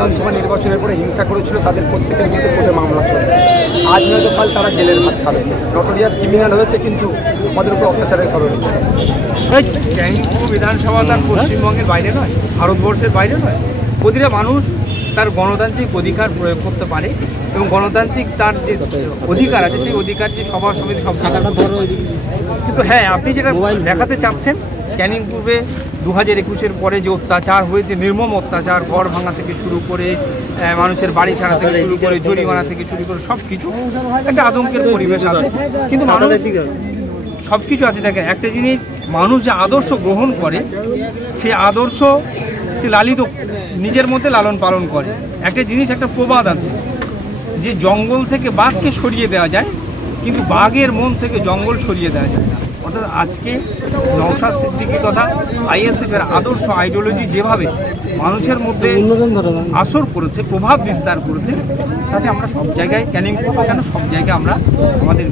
বিধানসভা নির্বাচনের পরে হিংসা করেছিল তাদের প্রত্যেকের বিরুদ্ধে কোর্টে মামলা চলছে। আজ নয়তো কাল তারা জেলের ভাত খাবে। নটোরিয়াস ক্রিমিনাল হয়েছে, কিন্তু আমাদের উপর অত্যাচারের কারণে। ক্যানিংপুর বিধানসভা তার পশ্চিমবঙ্গের বাইরে নয়, ভারতবর্ষের বাইরে নয়। প্রতিটা মানুষ তার গণতান্ত্রিক অধিকার প্রয়োগ করতে পারে এবং গণতান্ত্রিক তার যে অধিকার আছে সেই অধিকার যে সভা সমিতি সব টাকাটা ধরো। কিন্তু হ্যাঁ, আপনি যেটা দেখাতে চাচ্ছেন ক্যানিংপুরে 2021-এর পরে যে অত্যাচার হয়েছে, নির্মম অত্যাচার, ঘর ভাঙা থেকে শুরু করে মানুষের বাড়ি ছাড়া থেকে শুরু করে জরিমানা থেকে শুরু করে সব কিছু একটা আতঙ্কের পরিবেশ আছে। কিন্তু মানুষ সব কিছু আছে। দেখেন, একটা জিনিস, মানুষ যে আদর্শ গ্রহণ করে সেই আদর্শ সে লালিত নিজের মধ্যে লালন পালন করে। একটা জিনিস, একটা প্রবাদ আছে যে জঙ্গল থেকে বাঘকে সরিয়ে দেওয়া যায়, কিন্তু বাঘের মন থেকে জঙ্গল সরিয়ে দেওয়া যায় না। অর্থাৎ আজকে নওশাদ সিদ্দিকী তথা আইএসএফের আদর্শ আইডিওলজি যেভাবে মানুষের মধ্যে আসর করেছে, প্রভাব বিস্তার করেছে, তাতে আমরা সব জায়গায় ক্যানিংপুর কেন সব জায়গায় আমরা আমাদের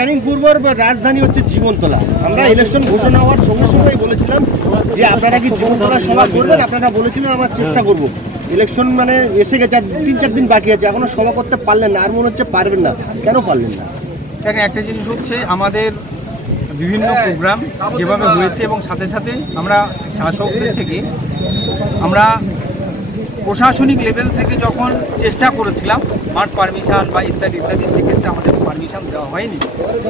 ক্যানিংপুর রাজধানী হচ্ছে জীবনতলা। আমরা ইলেকশন ঘোষণা হওয়ার সঙ্গে সঙ্গেই বলেছিলাম যে আপনারা কি জীবনতলা সভা করবেন, আপনারা বলেছিলেন আমরা চেষ্টা করব। ইলেকশন মানে এসে গেছে, 3-4 দিন বাকি আছে, এখনো সভা করতে পারলেন না। আর মনে হচ্ছে পারবেন না, কেন পারলেন না? দেখেন, একটা জিনিস হচ্ছে আমাদের বিভিন্ন প্রোগ্রাম যেভাবে হয়েছে এবং সাথে সাথে আমরা শাসকদের থেকে আমরা প্রশাসনিক লেভেল থেকে যখন চেষ্টা করেছিলাম মাঠ পারমিশন বা ইত্যাদি ইত্যাদি, সেক্ষেত্রে আমাদের পারমিশন দেওয়া হয়নি।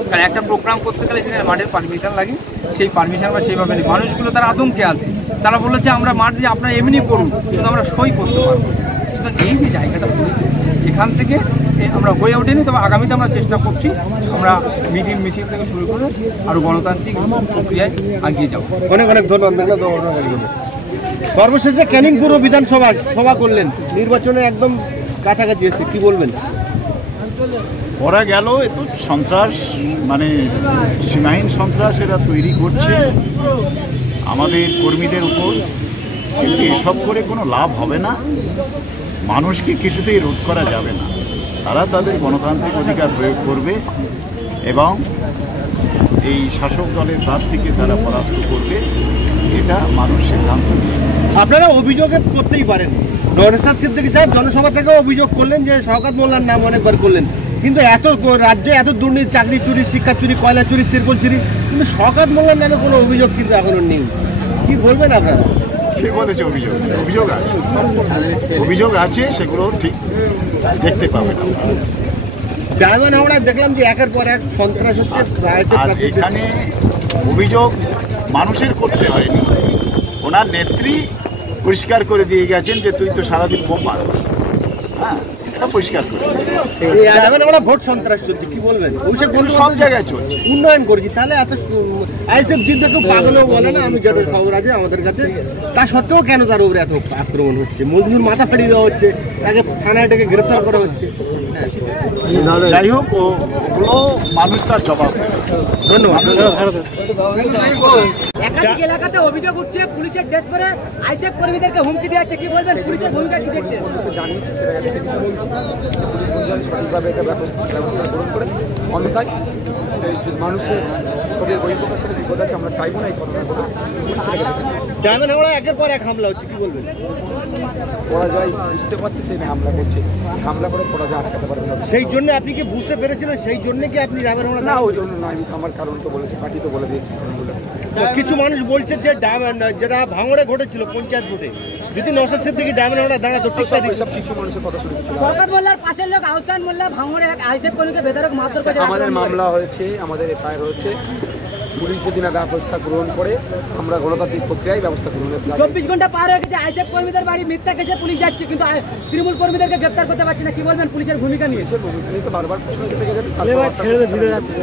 কারণ একটা প্রোগ্রাম করতে গেলে সেখানে মাঠের পারমিশন লাগে, সেই পারমিশন বা সেইভাবে নেই। মানুষগুলো তারা আতঙ্কে আছে, তারা বলেছে আমরা মাঠ দিয়ে আপনারা এমনি করুন, কিন্তু আমরা সই করতে পারবো। সুতরাং এই যে জায়গাটা পড়েছে, এখান থেকে আমরা হয়ে ওঠেনি। তবে আগামীতে আমরা চেষ্টা করছি, আমরা মিটিং মিছিল থেকে শুরু করে আরও গণতান্ত্রিক প্রক্রিয়ায় এগিয়ে যাব। অনেক অনেক ধন্যবাদ। সর্বশেষে ক্যানিংপুর বিধানসভা সভা করলেন, নির্বাচনে একদম কাছাকাছি এসে কি বলবেন? ওরা গেল, এ তো সন্ত্রাস, মানে সীমাহীন সন্ত্রাস এরা তৈরি করছে আমাদের কর্মীদের উপর। কিন্তু এসব করে কোনো লাভ হবে না, মানুষকে কিছুতেই রোধ করা যাবে না। তারা তাদের গণতান্ত্রিক অধিকার প্রয়োগ করবে এবং এই শাসক দলের প্রার্থীকে তারা পরাস্ত করবে, এটা মানুষ সিদ্ধান্ত নিয়ে। আপনারা অভিযোগ করতেই পারেন। নওশাদ সিদ্দিকী সাহেব জনসভা থেকেও অভিযোগ করলেন যে শওকত মোল্লার নাম অনেকবার করলেন, কিন্তু এত রাজ্যে এত দুর্নীতি, চাকরি চুরি, শিক্ষা চুরি, কয়লা চুরি, তিরপল চুরি, কিন্তু শওকত মোল্লার নামে কোনো অভিযোগ কিন্তু এখনো নেই। কি বলবেন আপনারা? কে বলেছে অভিযোগ? অভিযোগ আছে, অভিযোগ আছে, সেগুলো ঠিক দেখতে পাবেন আপনারা। ডায়মন্ড হাওড়ায় দেখলাম যে একের পর এক সন্ত্রাস হচ্ছে। এখানে অভিযোগ মানুষের করতে হয়নি, ওনার নেত্রী পরিষ্কার করে দিয়ে গেছেন যে তুই তো সারাদিন বোম মারব। হ্যাঁ, এটা পরিষ্কার করে আমরা ভোট সন্ত্রাস চলছে, কি বলবেন? সব জায়গায় চলছে। উন্নয়ন করেছি, তাহলে এত আইএসএফ জিতবে কেউ পাগলেও বলে না। আমি যেটা খবর আছে আমাদের কাছে, তা সত্ত্বেও কেন তার উপরে এত আক্রমণ হচ্ছে? মজদুর মাথা ফাড়িয়ে দেওয়া হচ্ছে, তাকে থানায় ডেকে গ্রেফতার করা হচ্ছে। যাই হোক, ওগুলো মানুষ তার জবাব দেবে। ধন্যবাদ। একাধিক এলাকাতে অভিযোগ উঠছে পুলিশের ড্রেস পরে আইএসএফ কর্মীদেরকে হুমকি দেওয়া হচ্ছে, কি বলবেন? পুলিশের ভূমিকা কি দেখছেন? জানিয়েছে সেটা পুলিশ সঠিকভাবে এটা ব্যবস্থা গ্রহণ করে, অন্যথায় মানুষের কবির বই প্রকাশের বিপদ আছে। আমরা চাইবো না এই ঘটনাগুলো। ডায়মন্ড হাওড়া একের পর এক হামলা হচ্ছে, কি বলবেন? পরাজয় বুঝতে পারছে, সেই হামলা করছে, হামলা করে পরাজয় আটকাতে পারবে না। সেই জন্য আপনি কি বুঝতে পেরেছিলেন? সেই জন্য কি আপনি ডায়মন্ড হাওড়া? না, ওই জন্য না, আমি আমার কারণ তো বলেছি, পার্টি তো বলে দিয়েছি কারণগুলো। কিছু মানুষ বলছে যে যেটা ভাঙড়ে ঘটেছিল পঞ্চায়েত ভোটে, যদি নওশাদ সিদ্দিকী ডায়মন্ড হাওড়া দাঁড়াতো, সব কিছু মানুষের কথা শুনে শওকত মোল্লার পাশের লোক আহসান মোল্লা ভাঙড়ে এক আইএসএফ কর্মীকে বেধড়ক মারধর করেছে। আমাদের মামলা হয়েছে, আমাদের এফআইআর হয়েছে। পুলিশ যদি না ব্যবস্থা গ্রহণ করে, আমরা গণতান্ত্রিক প্রক্রিয়ায় ব্যবস্থা গ্রহণের 24 ঘন্টা পার হয়ে গেছে, আইএসএফ কর্মীদের বাড়ি মিথ্যা কেসে পুলিশ যাচ্ছে, কিন্তু তৃণমূল কর্মীদেরকে গ্রেফতার করতে পারছে না। কি বলবেন পুলিশের ভূমিকা নিয়ে? তো বারবার প্রশ্ন থেকে যাচ্ছে।